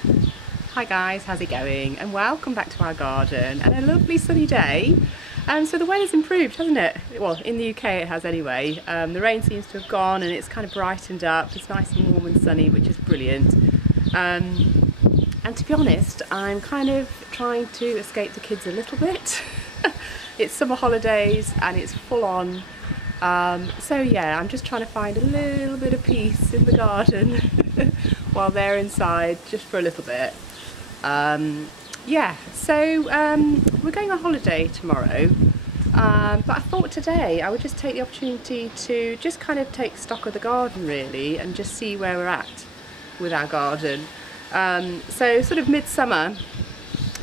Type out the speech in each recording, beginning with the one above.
Hi guys, how's it going? And welcome back to our garden and a lovely sunny day. So the weather's improved, hasn't it? Well, in the UK it has anyway. The rain seems to have gone and it's kind of brightened up. It's nice and warm and sunny, which is brilliant. And to be honest, I'm kind of trying to escape the kids a little bit. It's summer holidays and it's full on. So yeah, I'm just trying to find a little bit of peace in the garden while they're inside, just for a little bit. Yeah, so we're going on holiday tomorrow, but I thought today I would just take the opportunity to just kind of take stock of the garden really and just see where we're at with our garden. So sort of midsummer,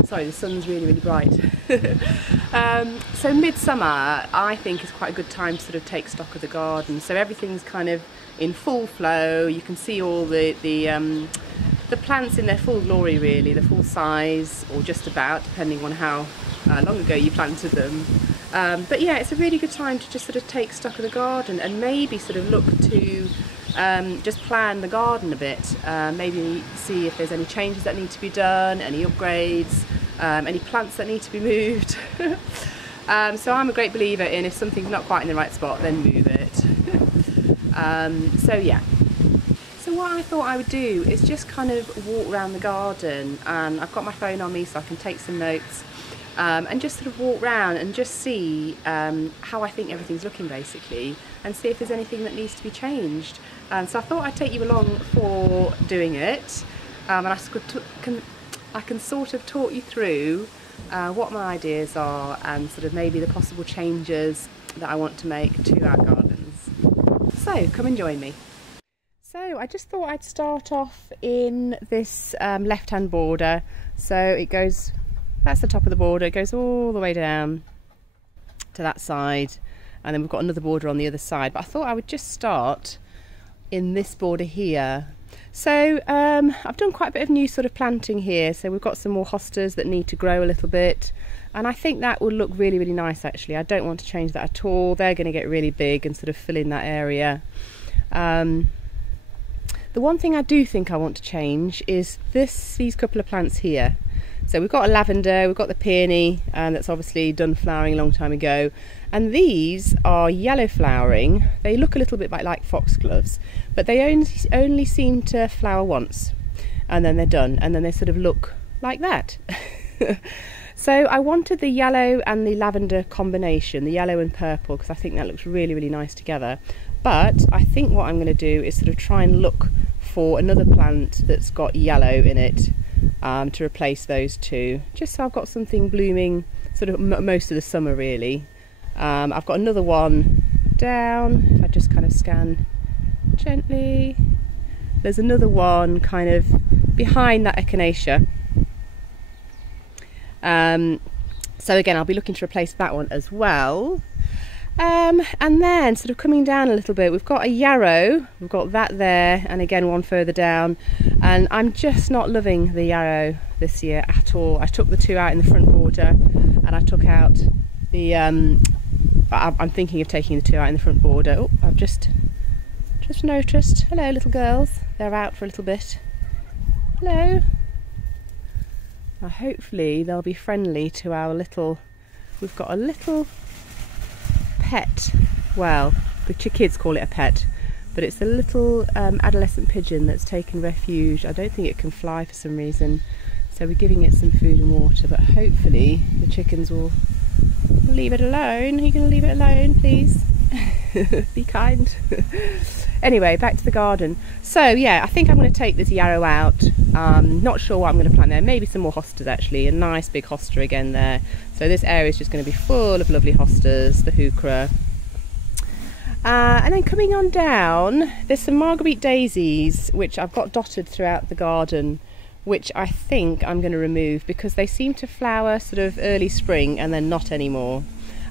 sorry the sun's really bright. So midsummer I think is quite a good time to sort of take stock of the garden, so everything's kind of in full flow. You can see all the plants in their full glory really, the full size, or just about, depending on how long ago you planted them. But yeah, it's a really good time to just sort of take stock of the garden and maybe sort of look to just plan the garden a bit, maybe see if there's any changes that need to be done, any upgrades, any plants that need to be moved. So I'm a great believer in if something's not quite in the right spot, then move it. So yeah. So what I thought I would do is just kind of walk around the garden, and I've got my phone on me so I can take some notes, and just sort of walk around and just see how I think everything's looking basically, and see if there's anything that needs to be changed. So I thought I'd take you along for doing it, and I can sort of talk you through what my ideas are and sort of maybe the possible changes that I want to make to our gardens. So come and join me. So I just thought I'd start off in this left-hand border. So it goes, that's the top of the border, it goes all the way down to that side, and then we've got another border on the other side. But I thought I would just start in this border here. So I've done quite a bit of new sort of planting here. So we've got some more hostas that need to grow a little bit, and I think that will look really nice actually. I don't want to change that at all. They're going to get really big and sort of fill in that area. The one thing I do think I want to change is these couple of plants here. So we've got a lavender, we've got the peony, and that's obviously done flowering a long time ago. And these are yellow flowering. They look a little bit like foxgloves, but they only seem to flower once, and then they're done, and then they sort of look like that. So I wanted the yellow and the lavender combination, the yellow and purple, because I think that looks really nice together. But I think what I'm going to do is sort of try and look for another plant that's got yellow in it, to replace those two, just so I've got something blooming sort of most of the summer really. I've got another one down, if I just kind of scan gently. There's another one kind of behind that echinacea. So again, I'll be looking to replace that one as well. And then sort of coming down a little bit, we've got a yarrow, we've got that there, and again one further down, and I'm just not loving the yarrow this year at all. I took the two out in the front border, and I took out the I'm thinking of taking the two out in the front border. Oh, I've just noticed, hello little girls, they're out for a little bit. Hello. Now hopefully they'll be friendly to our little, we've got a little pet, well the kids call it a pet, but it's a little adolescent pigeon that's taken refuge. I don't think it can fly for some reason, so we're giving it some food and water, but hopefully the chickens will leave it alone. Are you going to leave it alone please? Be kind. Anyway, back to the garden. So yeah, I think I'm going to take this yarrow out. Not sure what I'm going to plant there. Maybe some more hostas actually. A nice big hosta again there. So this area is just going to be full of lovely hostas, the heuchera. And then coming on down, there's some Marguerite daisies which I've got dotted throughout the garden, which I think I'm going to remove because they seem to flower sort of early spring and then not anymore.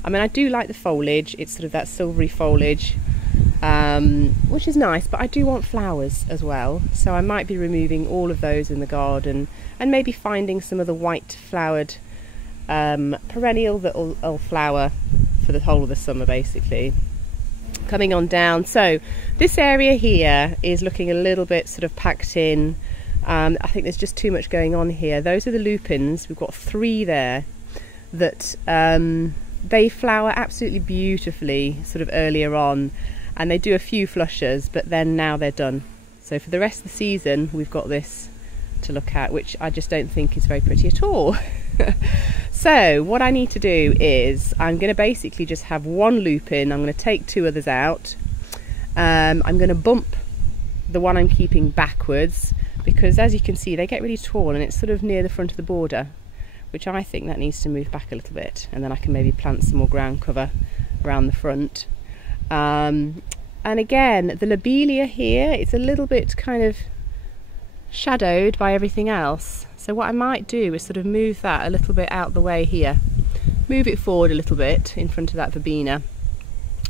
I mean, I do like the foliage. It's sort of that silvery foliage, which is nice, but I do want flowers as well, so I might be removing all of those in the garden and maybe finding some of the white flowered perennial that will flower for the whole of the summer basically. Coming on down, so this area here is looking a little bit sort of packed in. I think there's just too much going on here. Those are the lupins. We've got 3 there that they flower absolutely beautifully sort of earlier on, and they do a few flushes, but then now they're done. So for the rest of the season we've got this to look at, which I just don't think is very pretty at all. So what I need to do is I'm going to basically just have 1 lupin. I'm going to take 2 others out. I'm going to bump the one I'm keeping backwards, because as you can see they get really tall and it's sort of near the front of the border, which I think that needs to move back a little bit, and then I can maybe plant some more ground cover around the front. And again, the lobelia here, it's a little bit kind of shadowed by everything else, so what I might do is sort of move that a little bit out the way here, move it forward a little bit in front of that verbena,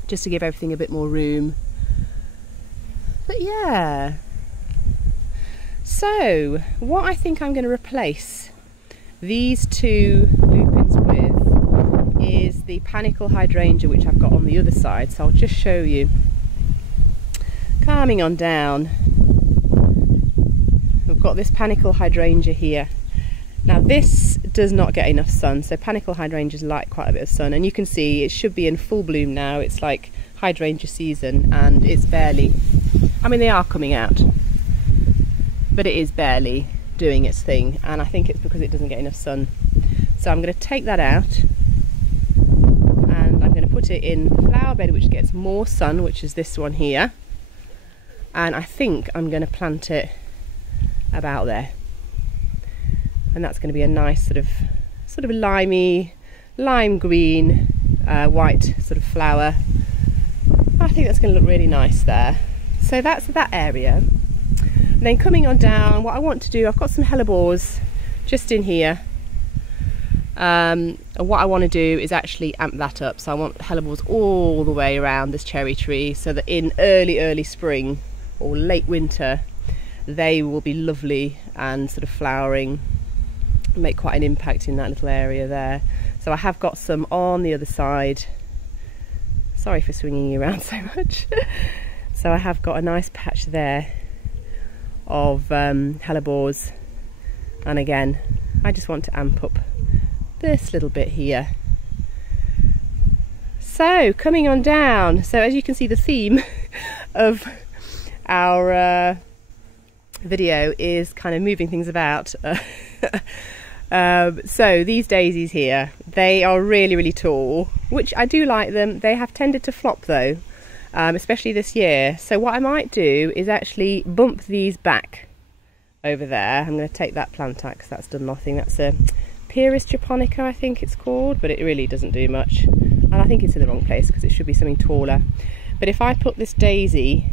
just to give everything a bit more room. But yeah, so what I think I'm going to replace these 2 lupins with is the panicle hydrangea, which I've got on the other side. So I'll just show you. Coming on down, we've got this panicle hydrangea here. Now this does not get enough sun, so panicle hydrangeas like quite a bit of sun, and you can see it should be in full bloom now. It's like hydrangea season, and it's barely, I mean they are coming out, but it is barely doing its thing, and I think it's because it doesn't get enough sun. So I'm going to take that out and I'm going to put it in the flower bed which gets more sun, which is this one here, and I think I'm going to plant it about there, and that's going to be a nice sort of limey, lime green, white sort of flower. I think that's going to look really nice there. So that's that area. And then coming on down, what I want to do, I've got some hellebores just in here. And what I want to do is actually amp that up. So I want hellebores all the way around this cherry tree, so that in early spring or late winter they will be lovely and sort of flowering, make quite an impact in that little area there. So I have got some on the other side. Sorry for swinging you around so much. So I have got a nice patch there of hellebores, and again I just want to amp up this little bit here. So coming on down, so as you can see the theme of our video is kind of moving things about. So these daisies here, they are really tall, which I do like them. They have tended to flop though, especially this year. So what I might do is actually bump these back over there. I'm going to take that plant out because that's done nothing. That's a Pyrus japonica, I think it's called, but it really doesn't do much, and I think it's in the wrong place because it should be something taller. But if I put this daisy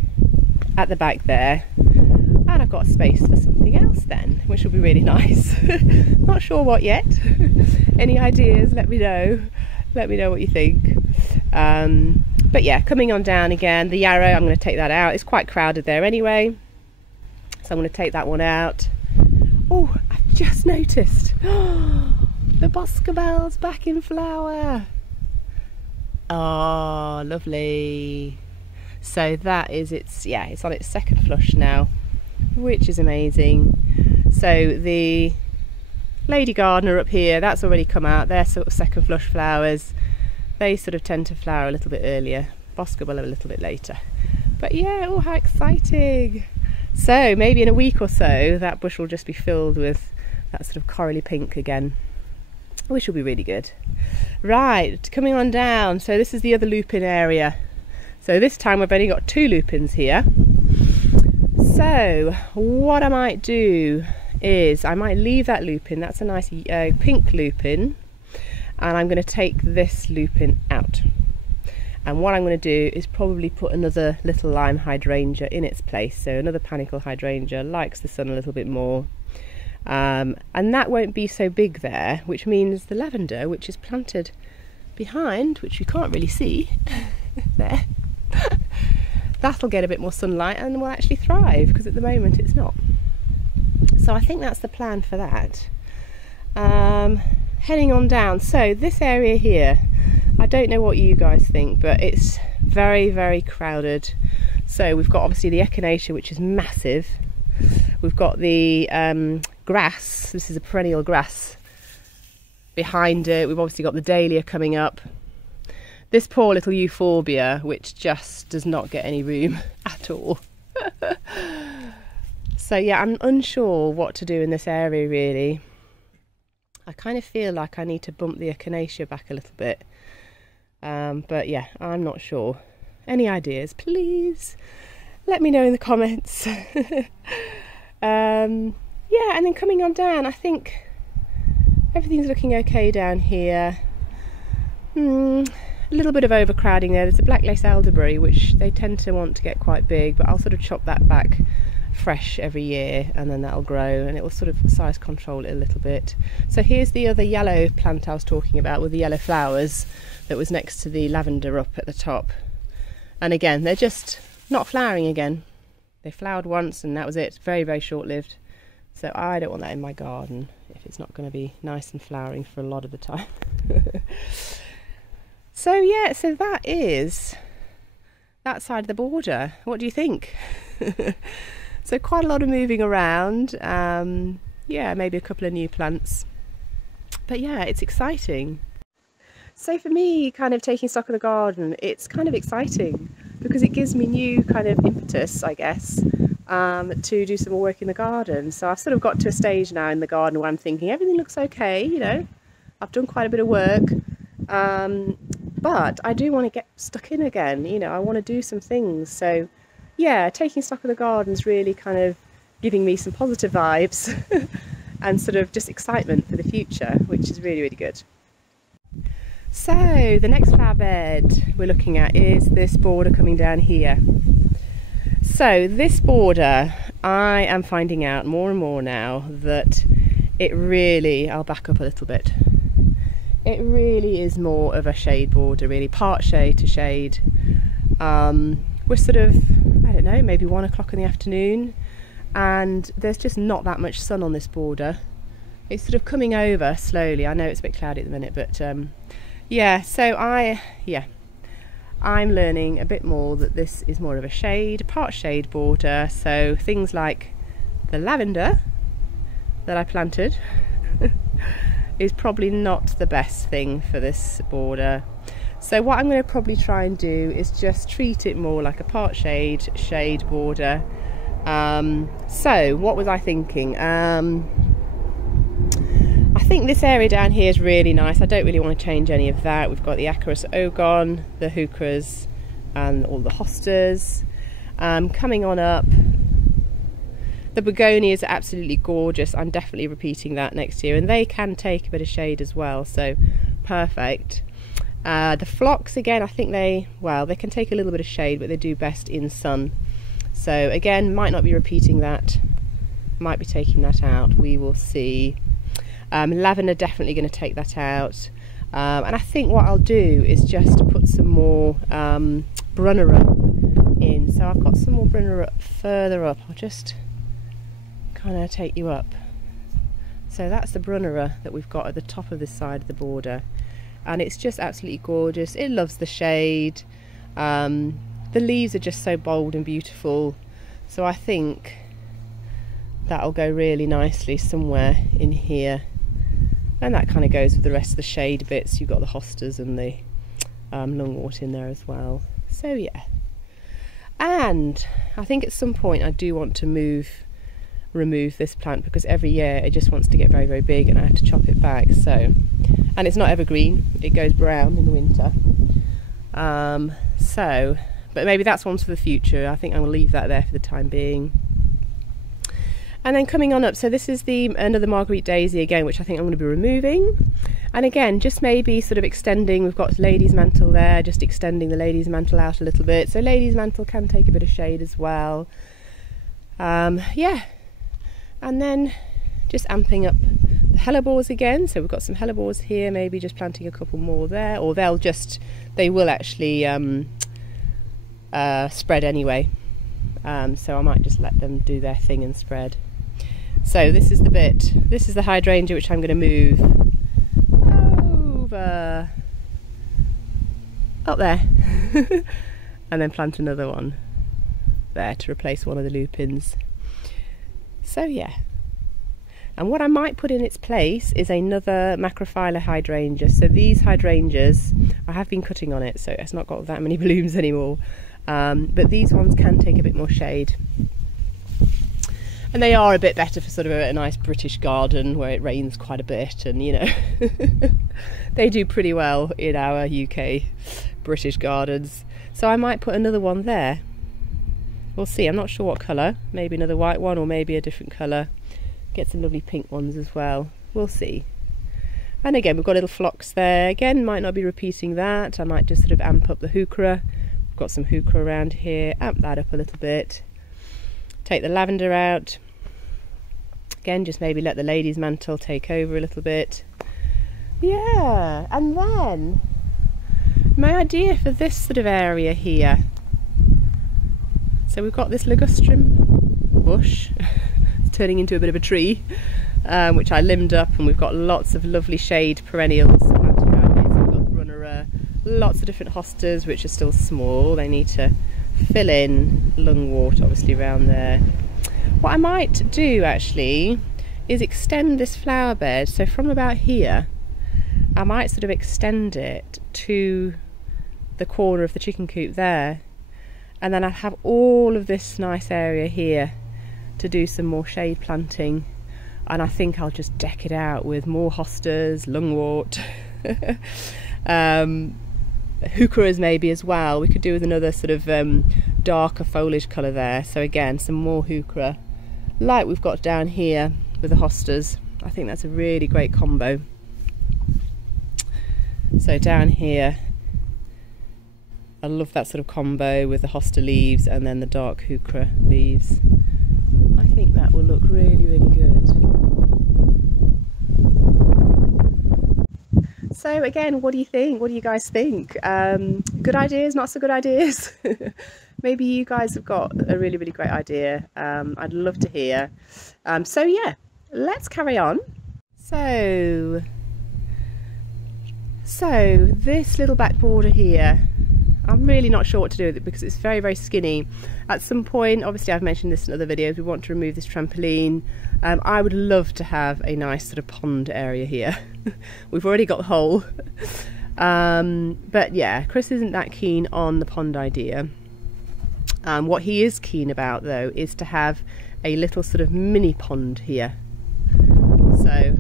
at the back there, and I've got space for something else then, which will be really nice. Not sure what yet. Any ideas, let me know what you think. But yeah, coming on down again, the yarrow, I'm going to take that out. It's quite crowded there anyway, so I'm going to take that one out. Oh, I've just noticed the boscabel's back in flower. Oh, lovely. So that is it's on its second flush now, which is amazing. So the Lady Gardener up here, that's already come out. They're sort of second flush flowers. They sort of tend to flower a little bit earlier. Boscabel a little bit later. But yeah, oh how exciting. So maybe in a week or so that bush will just be filled with that sort of corally pink again, which will be really good. Right, coming on down, so this is the other lupin area. So this time I've only got 2 lupins here. So what I might do is I might leave that lupin, that's a nice pink lupin, and I'm going to take this lupin out. And what I'm going to do is probably put another little lime hydrangea in its place. So another panicle hydrangea, likes the sun a little bit more. And that won't be so big there, which means the lavender, which is planted behind, which you can't really see there, that'll get a bit more sunlight and will actually thrive, because at the moment it's not. So I think that's the plan for that. Heading on down, so this area here, I don't know what you guys think, but it's very crowded. So we've got obviously the echinacea, which is massive. We've got the grass. This is a perennial grass behind it. We've obviously got the dahlia coming up. This poor little euphorbia, which just does not get any room at all. So yeah, I'm unsure what to do in this area really. I kind of feel like I need to bump the echinacea back a little bit. But yeah, I'm not sure. Any ideas, please let me know in the comments. Yeah, and then coming on down, I think everything's looking okay down here. A little bit of overcrowding there. There's a black lace elderberry, which they tend to want to get quite big, but I'll sort of chop that back fresh every year, and then that'll grow and it will sort of size control it a little bit. So here's the other yellow plant I was talking about with the yellow flowers that was next to the lavender up at the top. And again, they're just not flowering again. They flowered once and that was it. Very, very short-lived. So I don't want that in my garden if it's not going to be nice and flowering for a lot of the time. So yeah, so that is that side of the border. What do you think? So quite a lot of moving around. Yeah, maybe a couple of new plants. But yeah, it's exciting. So for me, kind of taking stock of the garden, it's kind of exciting because it gives me new kind of impetus, I guess, to do some more work in the garden. So I've sort of got to a stage now in the garden where I'm thinking everything looks okay, you know, I've done quite a bit of work, but I do want to get stuck in again, you know, I want to do some things. So yeah, taking stock of the garden's really kind of giving me some positive vibes and sort of just excitement for the future, which is really, really good. So the next flower bed we're looking at is this border coming down here. So this border, I am finding out more and more now that it really, I'll back up a little bit, it really is more of a shade border, really, part shade to shade. We're sort of, I don't know, maybe 1 o'clock in the afternoon, and there's just not that much sun on this border. It's sort of coming over slowly. I know it's a bit cloudy at the minute, but yeah, so I'm learning a bit more that this is more of a shade, part shade border. So things like the lavender that I planted is probably not the best thing for this border. So what I'm going to probably try and do is just treat it more like a part shade border. So what was I thinking? I think this area down here is really nice. I don't really want to change any of that. We've got the Acarus ogon, the heucheras and all the hostas. Coming on up, the begonias are absolutely gorgeous. I'm definitely repeating that next year, and they can take a bit of shade as well, so perfect. The phlox, again, I think they can take a little bit of shade, but they do best in sun. So again, might not be repeating that, might be taking that out, we will see. Lavender, definitely going to take that out. And I think what I'll do is just put some more Brunnera in. So I've got some more Brunnera further up. I'll just kind of take you up. So that's the Brunnera that we've got at the top of this side of the border. And it's just absolutely gorgeous. It loves the shade. The leaves are just so bold and beautiful. So I think that'll go really nicely somewhere in here. And that kind of goes with the rest of the shade bits. You've got the hostas and the lungwort in there as well. So yeah. And I think at some point I do want to remove this plant, because every year it just wants to get very, very big and I have to chop it back. So, and it's not evergreen, it goes brown in the winter. But maybe that's one for the future. I think I will leave that there for the time being. And then coming on up, so this is another Marguerite Daisy again, which I think I'm going to be removing. And again, just maybe sort of extending, we've got Lady's Mantle there, just extending the Lady's Mantle out a little bit. So Lady's Mantle can take a bit of shade as well. Yeah. And then just amping up the hellebores again. So we've got some hellebores here, maybe just planting a couple more there, or they will actually spread anyway. So I might just let them do their thing and spread. So this is the hydrangea which I'm going to move over up there and then plant another one there to replace one of the lupins. So yeah. And what I might put in its place is another macrophylla hydrangea. So these hydrangeas, I have been cutting on it, so it's not got that many blooms anymore. But these ones can take a bit more shade. And they are a bit better for sort of a nice British garden where it rains quite a bit, and you know, they do pretty well in our UK British gardens. So I might put another one there. We'll see, I'm not sure what colour, maybe another white one or maybe a different colour. Get some lovely pink ones as well, we'll see. And again, we've got little phlox there. Again, might not be repeating that. I might just sort of amp up the heuchera. We've got some heuchera around here, amp that up a little bit. Take the lavender out. Again, just maybe let the lady's mantle take over a little bit. Yeah, and then my idea for this sort of area here. So we've got this ligustrum bush. It's turning into a bit of a tree, which I limbed up, and we've got lots of lovely shade perennials planted around here. So we've got runnera, lots of different hostas which are still small. They need to fill in, lungwort obviously around there. What I might do actually is extend this flower bed, so from about here I might sort of extend it to the corner of the chicken coop there, and then I'll have all of this nice area here to do some more shade planting. And I think I'll just deck it out with more hostas, lungwort, heucheras maybe as well. We could do with another sort of darker foliage colour there. So again, some more heuchera, like we've got down here with the hostas. I think that's a really great combo. So down here, I love that sort of combo with the hosta leaves and then the dark heuchera leaves. I think that will look really, really good. So again, what do you think? What do you guys think? Good ideas, not so good ideas? Maybe you guys have got a really, really great idea. I'd love to hear. So yeah, let's carry on. So this little back border here, I'm really not sure what to do with it because it's very, very skinny. At some point, obviously I've mentioned this in other videos, we want to remove this trampoline. I would love to have a nice sort of pond area here. We've already got the hole. But yeah, Chris isn't that keen on the pond idea. What he is keen about though is to have a little sort of mini pond here. So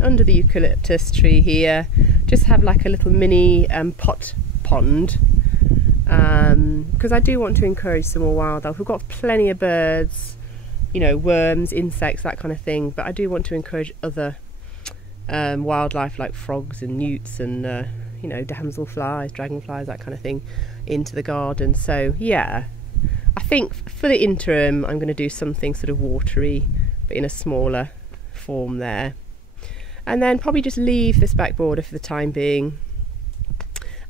under the eucalyptus tree here, just have like a little mini pot pond. Because I do want to encourage some more wildlife. We've got plenty of birds, you know, worms, insects, that kind of thing, but I do want to encourage other wildlife like frogs and newts and you know, damselflies, dragonflies, that kind of thing into the garden. So yeah, I think for the interim I'm going to do something sort of watery but in a smaller form there, and then probably just leave this back border for the time being.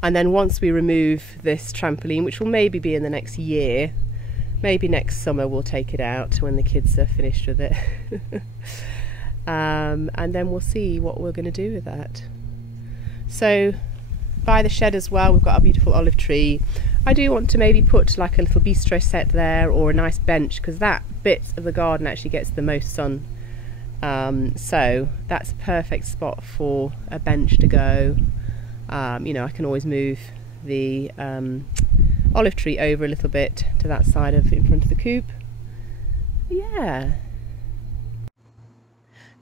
And then once we remove this trampoline, which will maybe be in the next year, maybe next summer we'll take it out when the kids are finished with it. And then we'll see what we're going to do with that. So by the shed as well, we've got a beautiful olive tree. I do want to maybe put like a little bistro set there or a nice bench, because that bit of the garden actually gets the most sun. So that's a perfect spot for a bench to go. You know, I can always move the olive tree over a little bit to that side of in front of the coop. Yeah.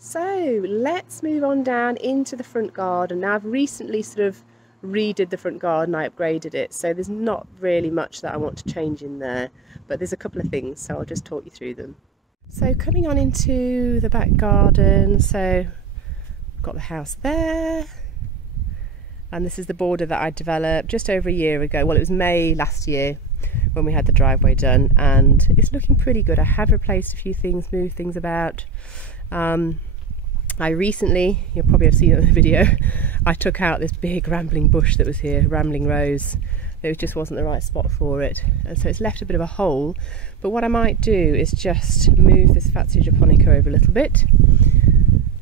So let's move on down into the front garden. Now I've recently sort of redid the front garden, I upgraded it, so there's not really much that I want to change in there, but there's a couple of things, so I'll just talk you through them. So coming on into the back garden, so I've got the house there. And this is the border that I developed just over a year ago. Well, it was May last year when we had the driveway done, and it's looking pretty good. I have replaced a few things, moved things about. I recently, you'll probably have seen it in the video, I took out this big rambling bush that was here, rambling rose. It just wasn't the right spot for it, and so it's left a bit of a hole. But what I might do is just move this Fatsia japonica over a little bit.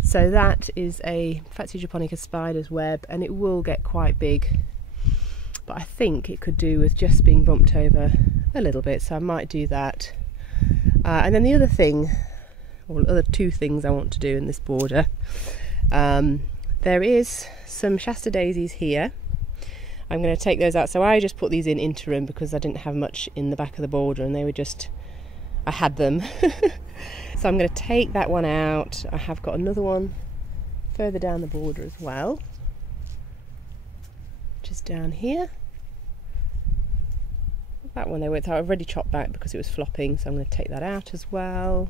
So that is a Fatsia japonica spider's web, and it will get quite big, but I think it could do with just being bumped over a little bit, so I might do that. And then the other thing or other two things I want to do in this border. There is some Shasta daisies here. I'm going to take those out. So I just put these in interim because I didn't have much in the back of the border and they were just, I had them. So I'm going to take that one out. I have got another one further down the border as well, just down here. That one I've already chopped back because it was flopping, so I'm going to take that out as well.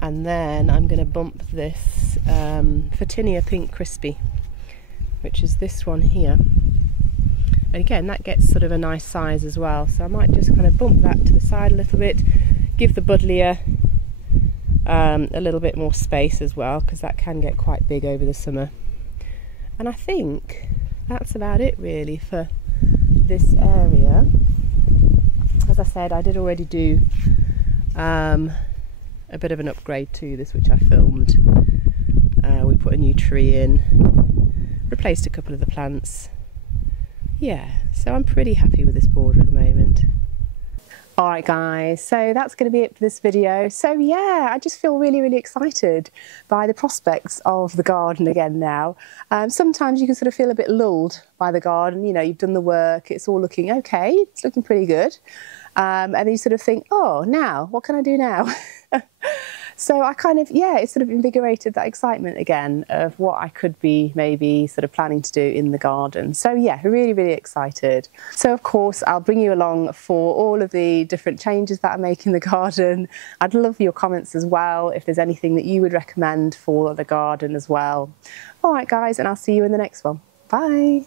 And then I'm going to bump this Photinia Pink Crispy, which is this one here. And again, that gets sort of a nice size as well, so I might just kind of bump that to the side a little bit, give the buddleia a little bit more space as well, because that can get quite big over the summer. And I think that's about it really for this area. As I said, I did already do a bit of an upgrade to this, which I filmed. We put a new tree in, replaced a couple of the plants. Yeah, so I'm pretty happy with this border at the moment. Alright guys, so that's going to be it for this video. So yeah, I just feel really, really excited by the prospects of the garden again now. Sometimes you can sort of feel a bit lulled by the garden, you know, you've done the work, it's all looking okay, it's looking pretty good. And then you sort of think, oh, now, what can I do now? So I kind of, yeah, it sort of invigorated that excitement again of what I could be maybe sort of planning to do in the garden. So yeah, really, really excited. So of course, I'll bring you along for all of the different changes that I make in the garden. I'd love your comments as well, if there's anything that you would recommend for the garden as well. All right, guys, and I'll see you in the next one. Bye.